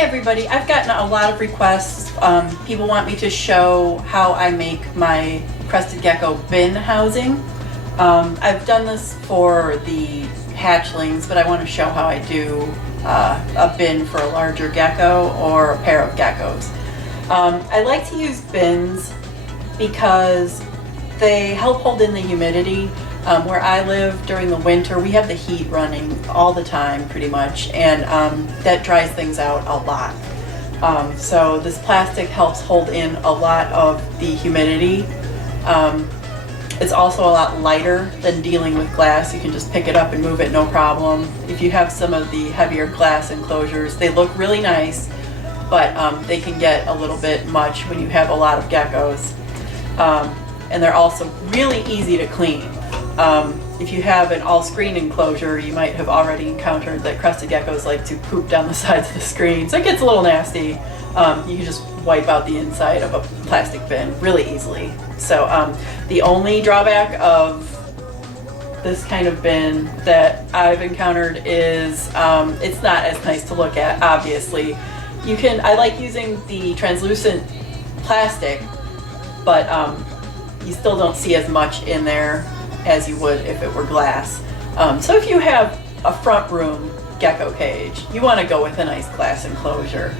everybody, I've gotten a lot of requests. People want me to show how I make my Crested Gecko bin housing. I've done this for the hatchlings, but I want to show how I do a bin for a larger gecko or a pair of geckos. I like to use bins because they help hold in the humidity. Where I live during the winter, we have the heat running all the time pretty much, and that dries things out a lot. So this plastic helps hold in a lot of the humidity. It's also a lot lighter than dealing with glass. You can just pick it up and move it no problem. If you have some of the heavier glass enclosures, they look really nice, but they can get a little bit much when you have a lot of geckos. And they're also really easy to clean. If you have an all-screen enclosure, you might have already encountered that crested geckos like to poop down the sides of the screen, so it gets a little nasty. You can just wipe out the inside of a plastic bin really easily. So the only drawback of this kind of bin that I've encountered is it's not as nice to look at, obviously. I like using the translucent plastic, but you still don't see as much in there as you would if it were glass. So if you have a front room gecko cage, you want to go with a nice glass enclosure.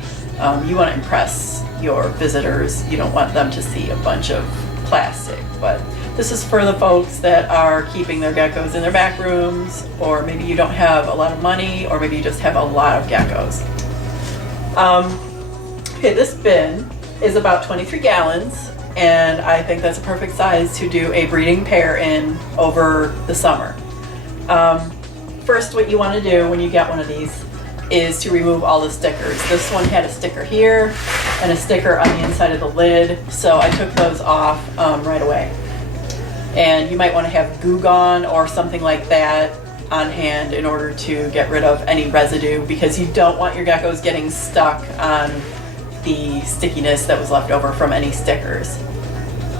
You want to impress your visitors. You don't want them to see a bunch of plastic. But this is for the folks that are keeping their geckos in their back rooms, or maybe you don't have a lot of money, or maybe you just have a lot of geckos. Okay, this bin is about 23 gallons. And I think that's a perfect size to do a breeding pair in over the summer. First, what you want to do when you get one of these is to remove all the stickers. This one had a sticker here and a sticker on the inside of the lid, so I took those off right away. And you might want to have Goo Gone or something like that on hand in order to get rid of any residue, because you don't want your geckos getting stuck on the stickiness that was left over from any stickers.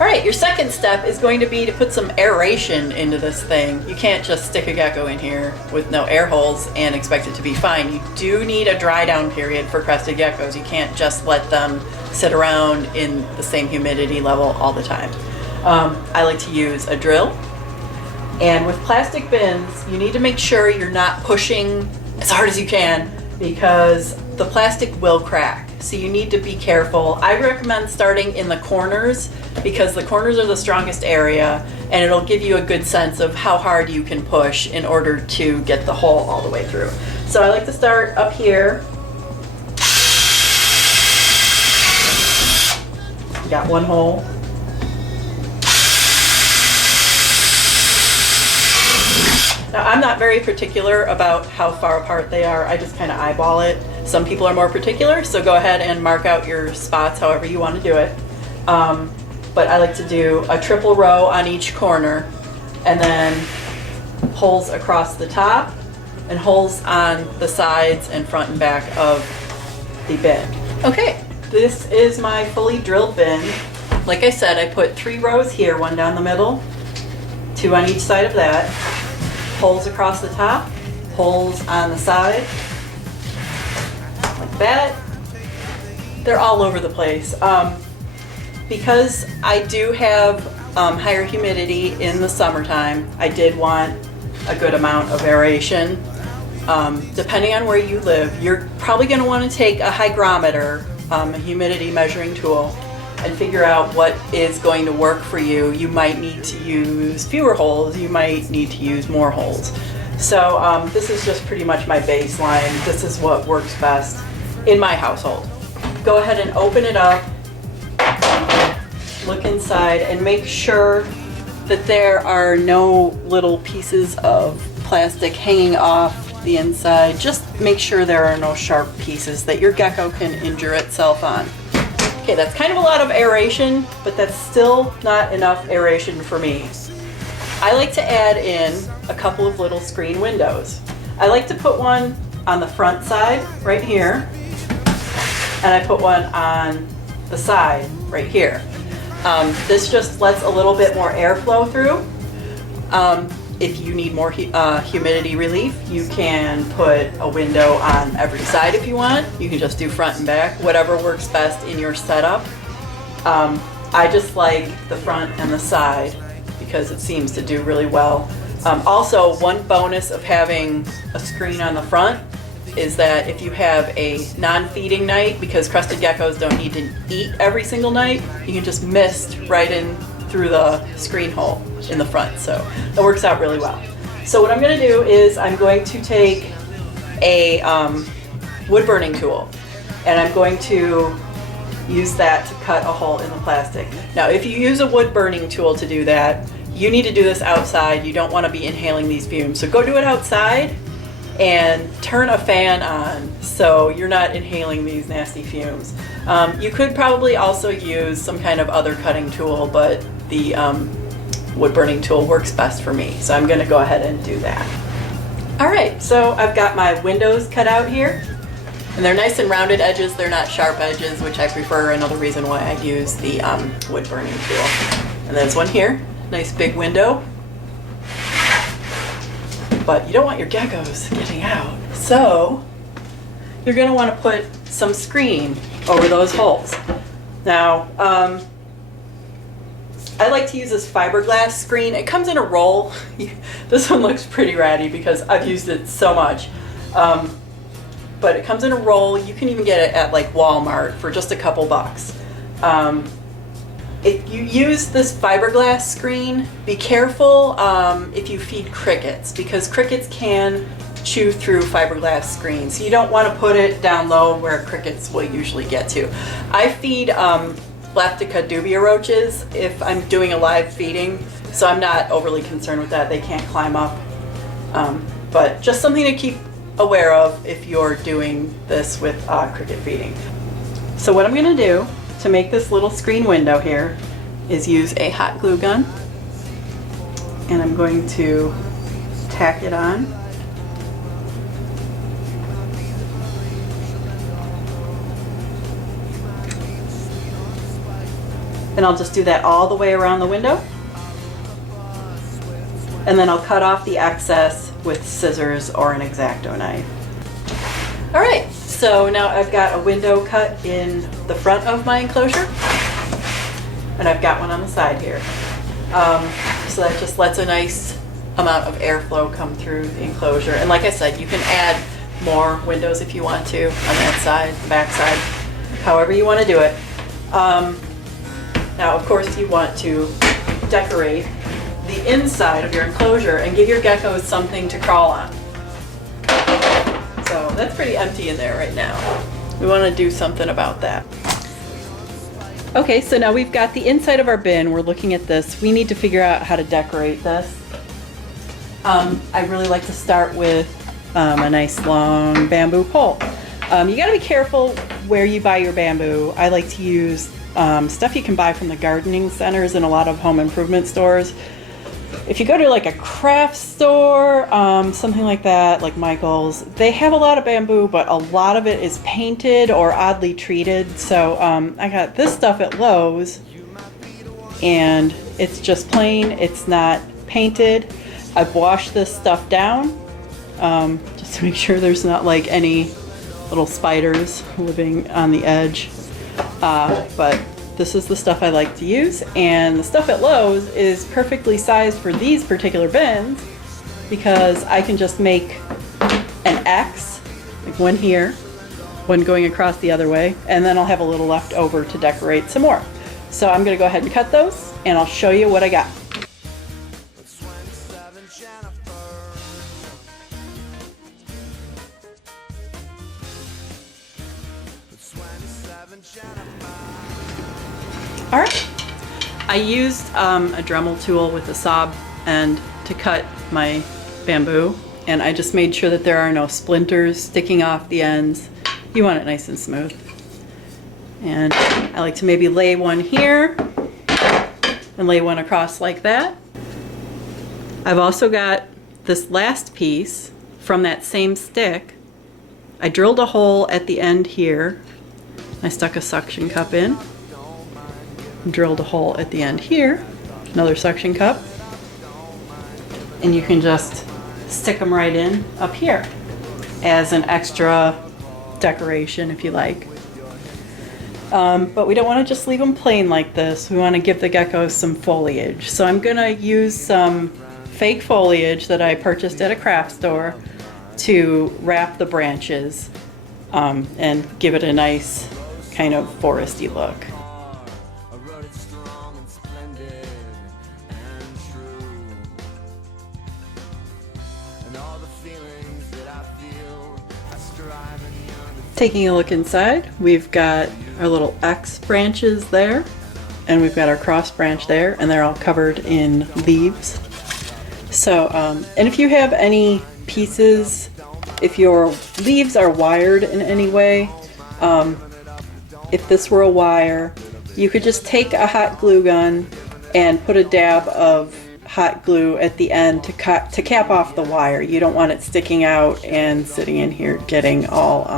All right, your second step is going to be to put some aeration into this thing. You can't just stick a gecko in here with no air holes and expect it to be fine. You do need a dry down period for crested geckos. You can't just let them sit around in the same humidity level all the time. I like to use a drill. And with plastic bins, you need to make sure you're not pushing as hard as you can, because the plastic will crack. So you need to be careful. I recommend starting in the corners, because the corners are the strongest area, and it'll give you a good sense of how hard you can push in order to get the hole all the way through. So I like to start up here. Got one hole. Now, I'm not very particular about how far apart they are. I just kind of eyeball it. Some people are more particular, so go ahead and mark out your spots however you want to do it. But I like to do a triple row on each corner, and then holes across the top and holes on the sides and front and back of the bin. Okay, this is my fully drilled bin. Like I said, I put 3 rows here, 1 down the middle, 2 on each side of that. Holes across the top, holes on the side, like that. They're all over the place. Because I do have higher humidity in the summertime, I did want a good amount of aeration. Depending on where you live, you're probably going to want to take a hygrometer, a humidity measuring tool, and figure out what is going to work for you. You might need to use fewer holes, you might need to use more holes. So this is just pretty much my baseline. This is what works best in my household. Go ahead and open it up, look inside, and make sure that there are no little pieces of plastic hanging off the inside. Just make sure there are no sharp pieces that your gecko can injure itself on. Okay, that's kind of a lot of aeration, but that's still not enough aeration for me. I like to add in a couple of little screen windows. I like to put one on the front side, right here, and I put one on the side, right here. This just lets a little bit more airflow through. if you need more humidity relief, you can put a window on every side if you want. You can just do front and back, whatever works best in your setup. I just like the front and the side because it seems to do really well. Also, one bonus of having a screen on the front is that if you have a non-feeding night, because crested geckos don't need to eat every single night, you can just mist right in through the screen hole in the front. So that works out really well. So what I'm going to do is I'm going to take a wood burning tool, and I'm going to use that to cut a hole in the plastic. Now, if you use a wood burning tool to do that, you need to do this outside. You don't want to be inhaling these fumes. So go do it outside and turn a fan on so you're not inhaling these nasty fumes. You could probably also use some kind of other cutting tool, but the wood burning tool works best for me. So I'm going to go ahead and do that. All right, so I've got my windows cut out here. And they're nice and rounded edges, they're not sharp edges, which I prefer, another reason why I use the wood burning tool. And there's one here, nice big window. But you don't want your geckos getting out. So you're gonna wanna put some screen over those holes. Now, I like to use this fiberglass screen. It comes in a roll. This one looks pretty ratty because I've used it so much. But it comes in a roll. You can even get it at like Walmart for just a couple bucks. If you use this fiberglass screen, be careful if you feed crickets, because crickets can chew through fiberglass screens. So you don't want to put it down low where crickets will usually get to. I feed Laptica dubia roaches if I'm doing a live feeding, so I'm not overly concerned with that. They can't climb up. But just something to keep aware of if you're doing this with cricket feeding. So what I'm going to do to make this little screen window here is use a hot glue gun, and I'm going to tack it on. And I'll just do that all the way around the window. And then I'll cut off the excess with scissors or an X-Acto knife. All right, so now I've got a window cut in the front of my enclosure, and I've got one on the side here. So that just lets a nice amount of airflow come through the enclosure. And like I said, you can add more windows if you want to on that side, the back side, however you want to do it. Now, of course, you want to decorate the inside of your enclosure and give your geckos something to crawl on. So that's pretty empty in there right now. We want to do something about that. Okay, so now we've got the inside of our bin. We're looking at this. We need to figure out how to decorate this. I really like to start with a nice long bamboo pole. You got to be careful where you buy your bamboo. I like to use stuff you can buy from the gardening centers and a lot of home improvement stores. If you go to like a craft store, something like that, like Michael's, they have a lot of bamboo, but a lot of it is painted or oddly treated. So I got this stuff at Lowe's, and it's just plain, it's not painted. I've washed this stuff down just to make sure there's not like any little spiders living on the edge. But this is the stuff I like to use, and the stuff at Lowe's is perfectly sized for these particular bins because I can just make an X, like one here, one going across the other way, and then I'll have a little left over to decorate some more. So I'm going to go ahead and cut those, and I'll show you what I got. All right, I used a Dremel tool with a saw end to cut my bamboo, and I just made sure that there are no splinters sticking off the ends. You want it nice and smooth. And I like to maybe lay one here and lay one across like that. I've also got this last piece from that same stick. I drilled a hole at the end here. I stuck a suction cup in. Drilled a hole at the end here, another suction cup. and you can just stick them right in up here as an extra decoration if you like. But we don't want to just leave them plain like this. We want to give the geckos some foliage. So I'm going to use some fake foliage that I purchased at a craft store to wrap the branches and give it a nice kind of foresty look. Taking a look inside, we've got our little X branches there, and we've got our cross branch there, and they're all covered in leaves. So, and if you have any pieces, if your leaves are wired in any way, if this were a wire, you could just take a hot glue gun and put a dab of hot glue at the end to cap off the wire. You don't want it sticking out and sitting in here getting all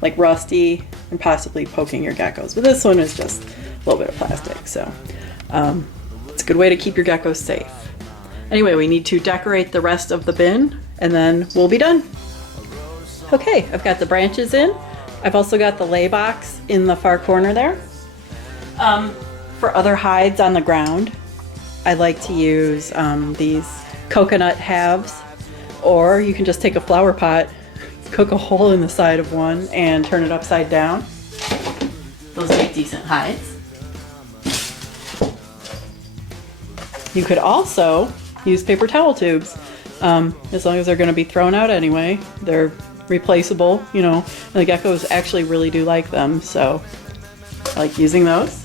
like rusty and possibly poking your geckos. But this one is just a little bit of plastic, so it's a good way to keep your geckos safe. Anyway, we need to decorate the rest of the bin and then we'll be done. Okay, I've got the branches in. I've also got the lay box in the far corner there. For other hides on the ground, I like to use these coconut halves, or you can just take a flower pot, cook a hole in the side of one, and turn it upside down. Those make decent hides. You could also use paper towel tubes, as long as they're going to be thrown out anyway. They're replaceable, you know, and the geckos actually really do like them, so I like using those.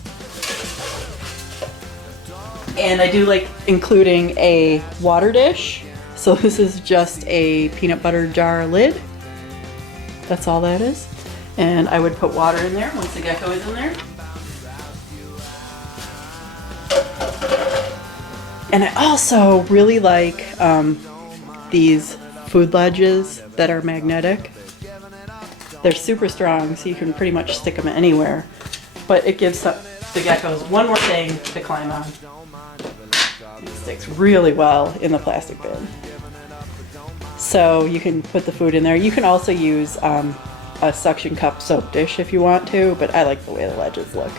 And I do like including a water dish. So this is just a peanut butter jar lid. That's all that is. And I would put water in there once the gecko is in there. And I also really like these food ledges that are magnetic. They're super strong, so you can pretty much stick them anywhere. But it gives the geckos one more thing to climb on. It sticks really well in the plastic bin. So you can put the food in there. You can also use a suction cup soap dish if you want to, but I like the way the ledges look,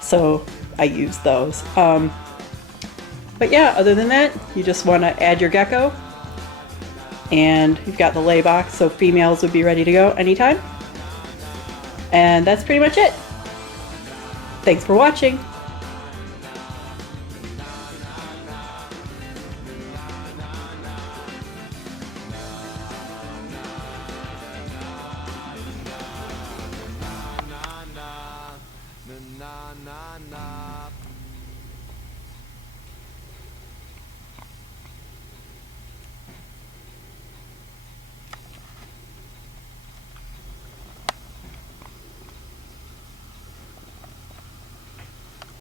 so I use those. But yeah, other than that, you just want to add your gecko, and you've got the lay box, so females would be ready to go anytime. And that's pretty much it. Thanks for watching. Na na na